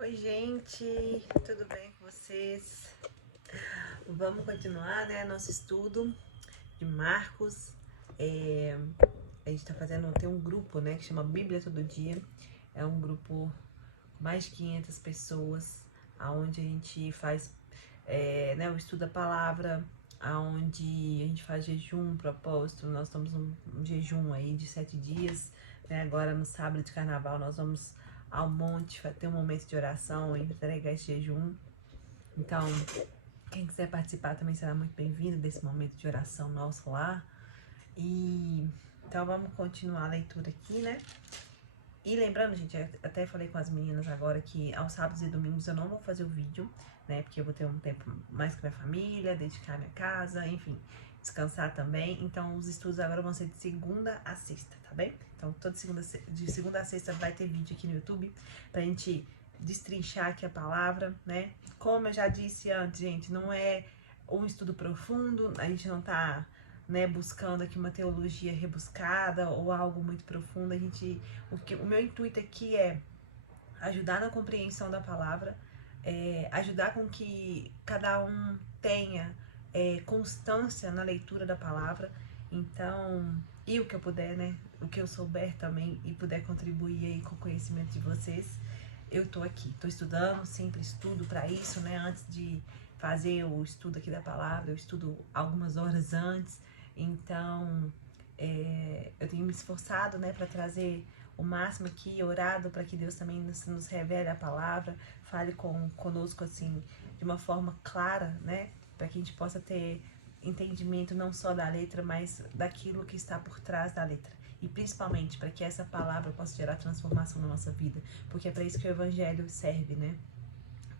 Oi, gente, tudo bem com vocês? Vamos continuar, né, nosso estudo de Marcos. A gente tá fazendo, tem um grupo, né, que chama Bíblia Todo Dia. É um grupo com mais de 500 pessoas, aonde a gente faz, né, o estudo da palavra, aonde a gente faz jejum, propósito. Nós estamos num jejum aí de 7 dias, né, agora no sábado de carnaval nós vamos ao monte, vai ter um momento de oração, entregar esse jejum. Então, quem quiser participar também será muito bem-vindo desse momento de oração nosso lá. E então vamos continuar a leitura aqui, né? E lembrando, gente, eu até falei com as meninas agora que aos sábados e domingos eu não vou fazer o vídeo, né? Porque eu vou ter um tempo mais com a minha família, dedicar a minha casa, enfim, descansar também. Então os estudos agora vão ser de segunda a sexta, tá bem? Então de segunda a sexta vai ter vídeo aqui no YouTube pra gente destrinchar aqui a palavra, né? Como eu já disse antes, gente, não é um estudo profundo, a gente não tá, né, buscando aqui uma teologia rebuscada ou algo muito profundo. O meu intuito aqui é ajudar na compreensão da palavra, ajudar com que cada um tenha constância na leitura da palavra. Então, e o que eu puder, né, o que eu souber também e puder contribuir aí com o conhecimento de vocês, eu tô aqui, tô estudando, sempre estudo para isso, né, antes de fazer o estudo aqui da palavra, eu estudo algumas horas antes. Então, eu tenho me esforçado, né, para trazer o máximo aqui, orado para que Deus também nos revele a palavra, fale conosco assim de uma forma clara, né, para que a gente possa ter entendimento não só da letra, mas daquilo que está por trás da letra. E principalmente para que essa palavra possa gerar transformação na nossa vida, porque é para isso que o evangelho serve, né?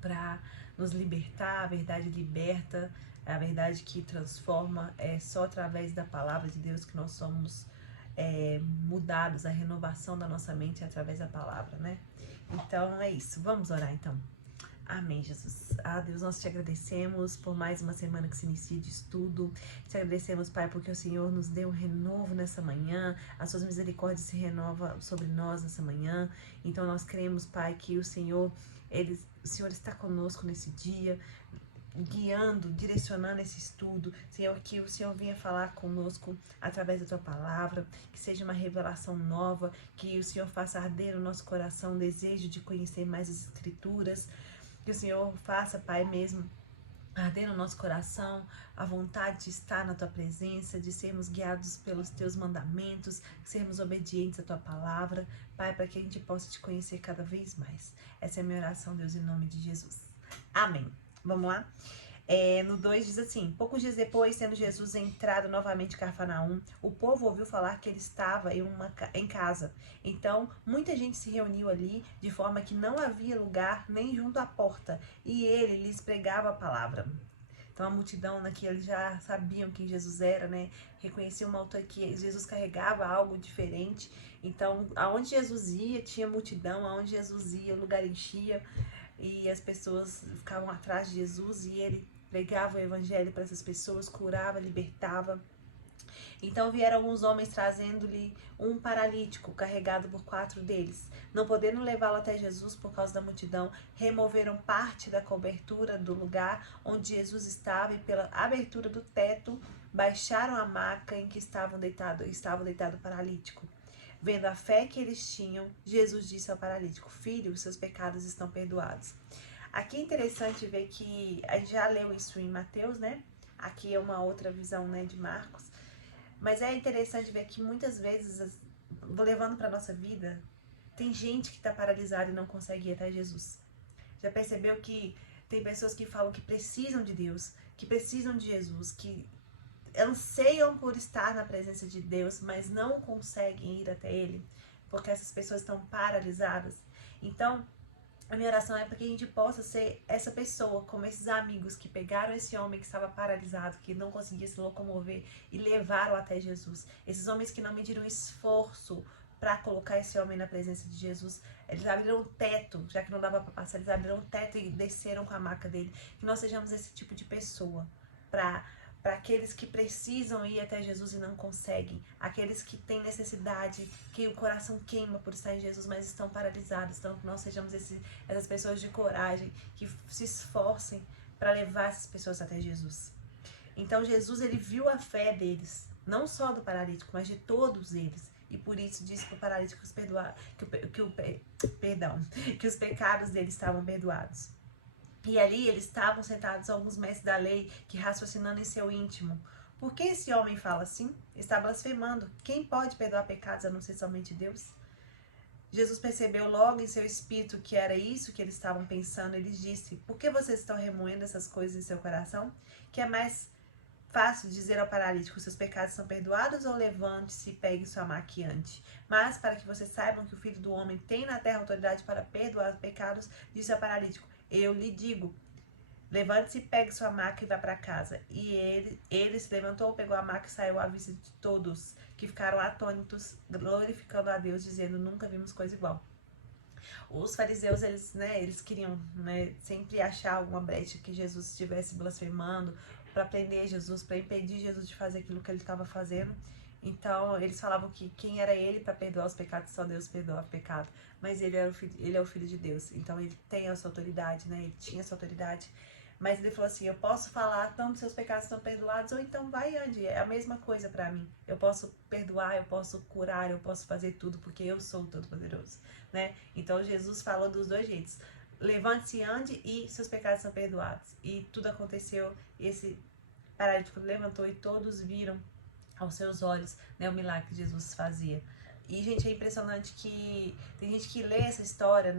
Para nos libertar, a verdade liberta, a verdade que transforma. É só através da palavra de Deus que nós somos mudados, a renovação da nossa mente é através da palavra, né? Então é isso, vamos orar então. Amém, Jesus. Ah, Deus, nós te agradecemos por mais uma semana que se inicia de estudo. Te agradecemos, Pai, porque o Senhor nos deu um renovo nessa manhã. As suas misericórdias se renovam sobre nós nessa manhã. Então nós cremos, Pai, que o Senhor está conosco nesse dia, guiando, direcionando esse estudo. Senhor, que o Senhor venha falar conosco através da tua palavra, que seja uma revelação nova, que o Senhor faça arder no nosso coração o desejo de conhecer mais as Escrituras, que o Senhor faça, Pai, mesmo arder no nosso coração a vontade de estar na tua presença, de sermos guiados pelos teus mandamentos, sermos obedientes à tua palavra, Pai, para que a gente possa te conhecer cada vez mais. Essa é a minha oração, Deus, em nome de Jesus. Amém. Vamos lá? No 2 diz assim: poucos dias depois, tendo Jesus entrado novamente em Cafarnaum, o povo ouviu falar que ele estava em casa. Então, muita gente se reuniu ali, de forma que não havia lugar nem junto à porta, e ele lhes pregava a palavra. Então a multidão naquele já sabiam quem Jesus era, né? Reconheciam uma altura que Jesus carregava algo diferente. Então, aonde Jesus ia, tinha multidão, aonde Jesus ia, o lugar enchia e as pessoas ficavam atrás de Jesus e ele pregava o evangelho para essas pessoas, curava, libertava. Então vieram alguns homens trazendo-lhe um paralítico, carregado por 4 deles. Não podendo levá-lo até Jesus por causa da multidão, removeram parte da cobertura do lugar onde Jesus estava e pela abertura do teto baixaram a maca em que estava deitado o paralítico. Vendo a fé que eles tinham, Jesus disse ao paralítico: filho, os seus pecados estão perdoados. Aqui é interessante ver que a gente já leu isso em Mateus, né? Aqui é uma outra visão, né, de Marcos. Mas é interessante ver que muitas vezes, levando para nossa vida, tem gente que está paralisada e não consegue ir até Jesus. Já percebeu que tem pessoas que falam que precisam de Deus, que precisam de Jesus, que anseiam por estar na presença de Deus, mas não conseguem ir até Ele, porque essas pessoas estão paralisadas. Então, a minha oração é para que a gente possa ser essa pessoa, como esses amigos que pegaram esse homem que estava paralisado, que não conseguia se locomover e levaram até Jesus. Esses homens que não mediram esforço para colocar esse homem na presença de Jesus. Eles abriram o teto, já que não dava para passar, eles abriram o teto e desceram com a maca dele. Que nós sejamos esse tipo de pessoa para para aqueles que precisam ir até Jesus e não conseguem, aqueles que têm necessidade, que o coração queima por estar em Jesus, mas estão paralisados. Então, que nós sejamos essas pessoas de coragem, que se esforcem para levar essas pessoas até Jesus. Então, Jesus, ele viu a fé deles, não só do paralítico, mas de todos eles. E por isso disse para o paralítico que os pecados deles estavam perdoados. E ali eles estavam sentados alguns mestres da lei, que raciocinando em seu íntimo. Por que esse homem fala assim? Está blasfemando. Quem pode perdoar pecados a não ser somente Deus? Jesus percebeu logo em seu espírito que era isso que eles estavam pensando. Ele disse: por que vocês estão remoendo essas coisas em seu coração? Que é mais fácil dizer ao paralítico: seus pecados são perdoados, ou levante-se e pegue sua maca e ande. Mas para que vocês saibam que o Filho do Homem tem na terra autoridade para perdoar os pecados, disse ao paralítico: eu lhe digo, levante-se e pegue sua maca e vá para casa. E ele se levantou, pegou a maca e saiu à vista de todos, que ficaram atônitos, glorificando a Deus, dizendo: nunca vimos coisa igual. Os fariseus, eles queriam, sempre achar alguma brecha que Jesus estivesse blasfemando, para prender Jesus, para impedir Jesus de fazer aquilo que ele estava fazendo. Então, eles falavam que quem era ele para perdoar os pecados, só Deus perdoa o pecado. Mas ele é o Filho de Deus, então ele tem essa autoridade, ele tinha essa autoridade. Mas ele falou assim: eu posso falar, tanto seus pecados estão perdoados, ou então vai e ande, é a mesma coisa para mim. Eu posso perdoar, eu posso curar, eu posso fazer tudo, porque eu sou o Todo-Poderoso, Então, Jesus falou dos dois jeitos: levante-se e ande, e seus pecados são perdoados. E tudo aconteceu, esse paralítico levantou e todos viram aos seus olhos, o milagre que Jesus fazia. E, gente, é impressionante que tem gente que lê essa história,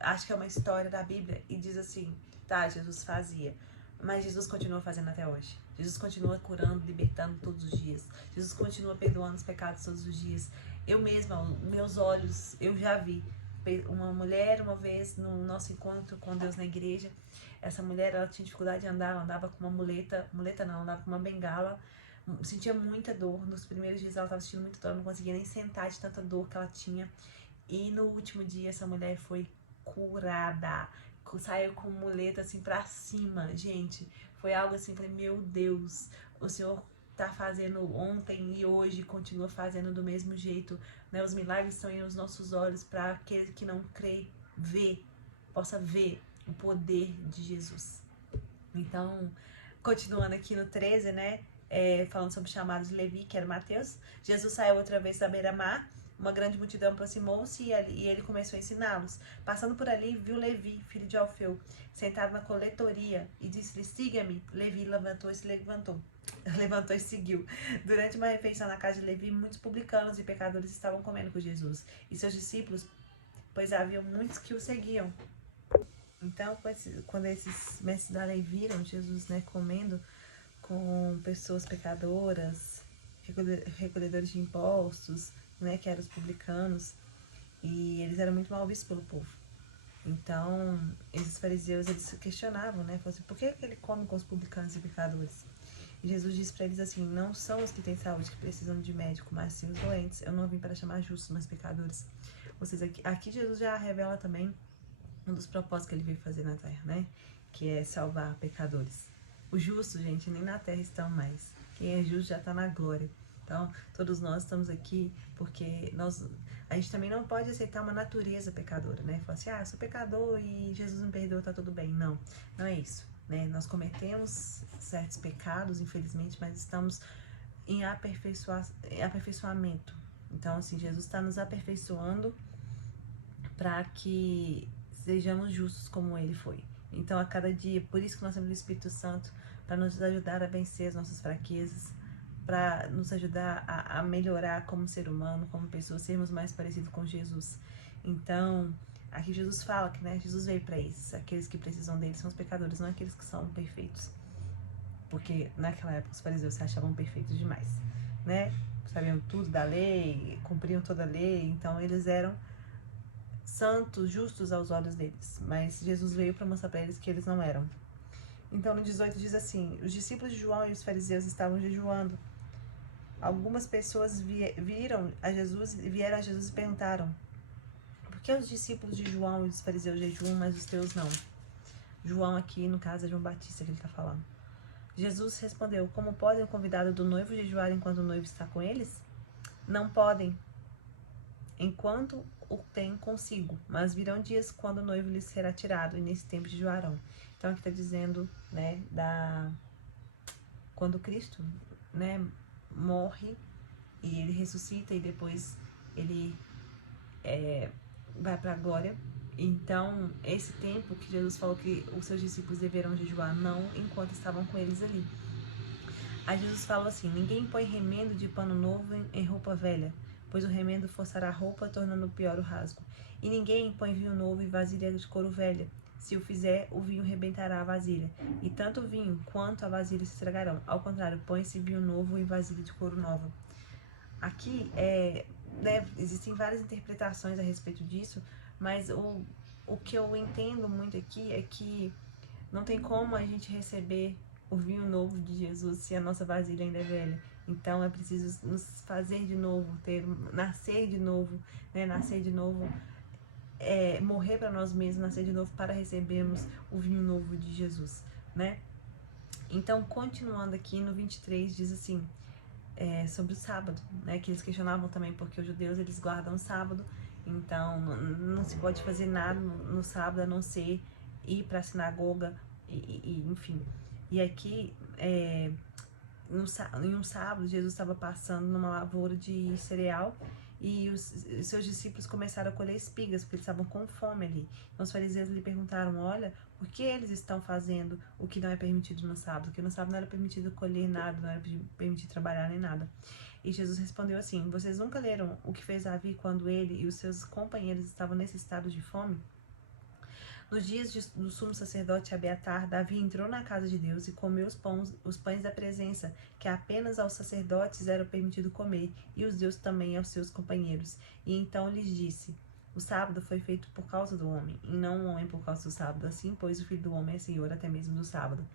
acha que é uma história da Bíblia e diz assim: tá, Jesus fazia, mas Jesus continua fazendo até hoje. Jesus continua curando, libertando todos os dias. Jesus continua perdoando os pecados todos os dias. Eu mesma, meus olhos, eu já vi uma mulher uma vez no nosso encontro com Deus na igreja. Essa mulher, ela tinha dificuldade de andar, ela andava com uma muleta não, ela andava com uma bengala, sentia muita dor. Nos primeiros dias ela estava sentindo muita dor, não conseguia nem sentar de tanta dor que ela tinha. E no último dia essa mulher foi curada, saiu com muleta assim pra cima, gente. Foi algo assim, falei: meu Deus, o Senhor tá fazendo ontem e hoje, continua fazendo do mesmo jeito, Os milagres estão aí nos nossos olhos, para aquele que não crê, possa ver o poder de Jesus. Então, continuando aqui no 13, falando sobre o chamado de Levi, que era Mateus. Jesus saiu outra vez da beira-mar, uma grande multidão aproximou-se e ele começou a ensiná-los. Passando por ali, viu Levi, filho de Alfeu, sentado na coletoria, e disse-lhe: siga-me. Levi levantou e seguiu. Durante uma refeição na casa de Levi, muitos publicanos e pecadores estavam comendo com Jesus e seus discípulos, pois havia muitos que o seguiam. Então, quando esses mestres da lei viram Jesus, comendo com pessoas pecadoras, recolhedores de impostos, que eram os publicanos, e eles eram muito mal vistos pelo povo. Então, esses fariseus, eles se questionavam, falavam assim: por que ele come com os publicanos e pecadores? E Jesus disse para eles assim: não são os que têm saúde que precisam de médico, mas sim os doentes. Eu não vim para chamar justos, mas pecadores. Ou seja, aqui Jesus já revela também um dos propósitos que ele veio fazer na terra, que é salvar pecadores. Os justos, gente, nem na terra estão mais. Quem é justo já está na glória. Então, todos nós estamos aqui porque a gente também não pode aceitar uma natureza pecadora, Falar assim: eu sou pecador e Jesus me perdoa, tá tudo bem. Não, não é isso, Nós cometemos certos pecados, infelizmente, mas estamos em aperfeiçoamento. Então, assim, Jesus está nos aperfeiçoando para que sejamos justos como ele foi. Então, a cada dia, por isso que nós temos o Espírito Santo, para nos ajudar a vencer as nossas fraquezas, para nos ajudar a melhorar como ser humano, como pessoa, sermos mais parecidos com Jesus. Então, aqui Jesus fala que Jesus veio para isso. Aqueles que precisam dele são os pecadores, não aqueles que são perfeitos. Porque naquela época os fariseus se achavam perfeitos demais, Sabiam tudo da lei, cumpriam toda a lei, então eles eram santos, justos aos olhos deles. Mas Jesus veio para mostrar para eles que eles não eram. Então no 18 diz assim: os discípulos de João e os fariseus estavam jejuando. Algumas pessoas vieram a Jesus e perguntaram: por que os discípulos de João e os fariseus jejuam, mas os teus não? João aqui, no caso, é João Batista que ele está falando. Jesus respondeu: como podem o convidado do noivo jejuar enquanto o noivo está com eles? Não podem, enquanto o tem consigo, mas virão dias quando o noivo lhes será tirado, e nesse tempo jejuarão. Então aqui está dizendo, né, quando Cristo, né, morre e ele ressuscita e depois ele vai para a glória. Então, esse tempo que Jesus falou que os seus discípulos deverão jejuar, não enquanto estavam com eles ali. Aí Jesus falou assim: ninguém põe remendo de pano novo em roupa velha, pois o remendo forçará a roupa, tornando pior o rasgo. E ninguém põe vinho novo em vasilha de couro velha. Se o fizer, o vinho rebentará a vasilha, e tanto o vinho quanto a vasilha se estragarão. Ao contrário, põe-se vinho novo em vasilha de couro nova. Aqui, né, existem várias interpretações a respeito disso, mas o que eu entendo muito aqui é que não tem como a gente receber o vinho novo de Jesus se a nossa vasilha ainda é velha. Então é preciso nos fazer de novo, nascer de novo, né? Nascer de novo, morrer para nós mesmos, nascer de novo para recebermos o vinho novo de Jesus, né? Então, continuando aqui no 23, diz assim, sobre o sábado, né? Que eles questionavam também porque os judeus eles guardam o sábado, então não se pode fazer nada no sábado a não ser ir para a sinagoga enfim. E aqui, em um sábado, Jesus estava passando numa lavoura de cereal e os seus discípulos começaram a colher espigas, porque eles estavam com fome ali. Então os fariseus lhe perguntaram: olha, por que eles estão fazendo o que não é permitido no sábado? Porque no sábado não era permitido colher nada, não era permitido trabalhar nem nada. E Jesus respondeu assim: vocês nunca leram o que fez Davi quando ele e os seus companheiros estavam nesse estado de fome? Nos dias do sumo sacerdote Abiatar, Davi entrou na casa de Deus e comeu os pães da presença, que apenas aos sacerdotes era permitido comer, e os deu também aos seus companheiros. E então lhes disse: o sábado foi feito por causa do homem, e não o homem por causa do sábado. Assim, pois, o Filho do Homem é Senhor até mesmo do sábado.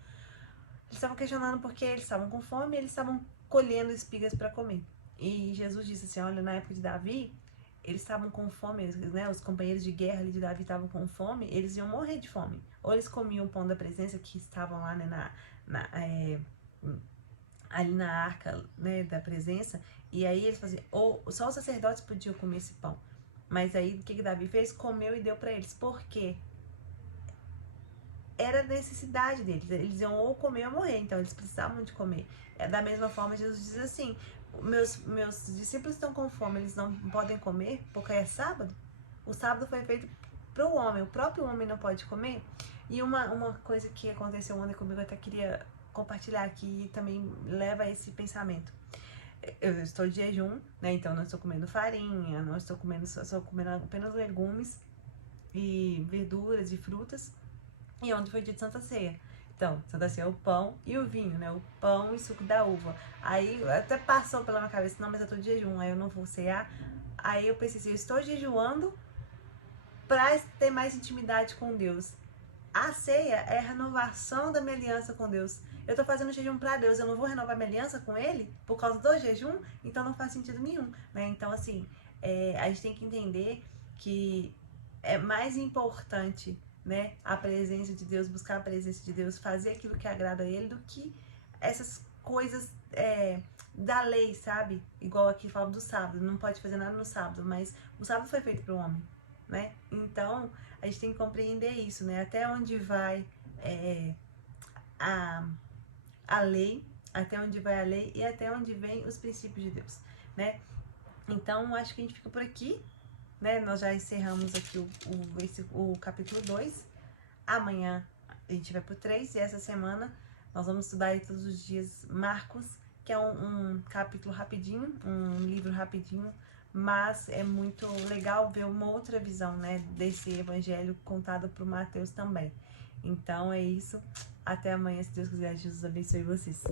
Eles estavam questionando porque eles estavam com fome e eles estavam colhendo espigas para comer. E Jesus disse assim: olha, na época de Davi, eles estavam com fome, né? Os companheiros de guerra ali de Davi estavam com fome, eles iam morrer de fome. Ou eles comiam o pão da presença que estavam lá, né, ali na arca, né, da presença, e aí eles faziam, ou só os sacerdotes podiam comer esse pão. Mas aí o que Davi fez? Comeu e deu para eles. Por quê? Era necessidade deles. Eles iam ou comer ou morrer, então eles precisavam de comer. Da mesma forma, Jesus diz assim: meus discípulos estão com fome, eles não podem comer porque é sábado. O sábado foi feito para o homem, o próprio homem não pode comer. E uma coisa que aconteceu ontem comigo, eu até queria compartilhar aqui, também leva a esse pensamento. Eu estou de jejum, né? Então não estou comendo farinha, não estou comendo, estou comendo apenas legumes e verduras e frutas. E ontem foi dia de Santa Ceia. Então, Santa Ceia é o pão e o vinho, né? O pão e suco da uva. Aí até passou pela minha cabeça: não, mas eu tô de jejum, aí eu não vou cear. Aí eu pensei assim: eu estou jejuando pra ter mais intimidade com Deus. A ceia é a renovação da minha aliança com Deus. Eu tô fazendo jejum pra Deus, eu não vou renovar minha aliança com Ele por causa do jejum, então não faz sentido nenhum, né? Então, assim, a gente tem que entender que é mais importante, né, a presença de Deus, buscar a presença de Deus, fazer aquilo que agrada a Ele, do que essas coisas da lei, sabe? Igual aqui fala do sábado, não pode fazer nada no sábado, mas o sábado foi feito para o homem, né? Então, a gente tem que compreender isso, né? Até onde vai a lei, até onde vai a lei e até onde vem os princípios de Deus, né? Então, acho que a gente fica por aqui, né? Nós já encerramos aqui o capítulo 2. Amanhã a gente vai pro 3 e essa semana nós vamos estudar aí todos os dias Marcos, que é um capítulo rapidinho, um livro rapidinho, mas é muito legal ver uma outra visão, né, desse evangelho contado por Mateus também. Então é isso. Até amanhã, se Deus quiser. Jesus abençoe vocês.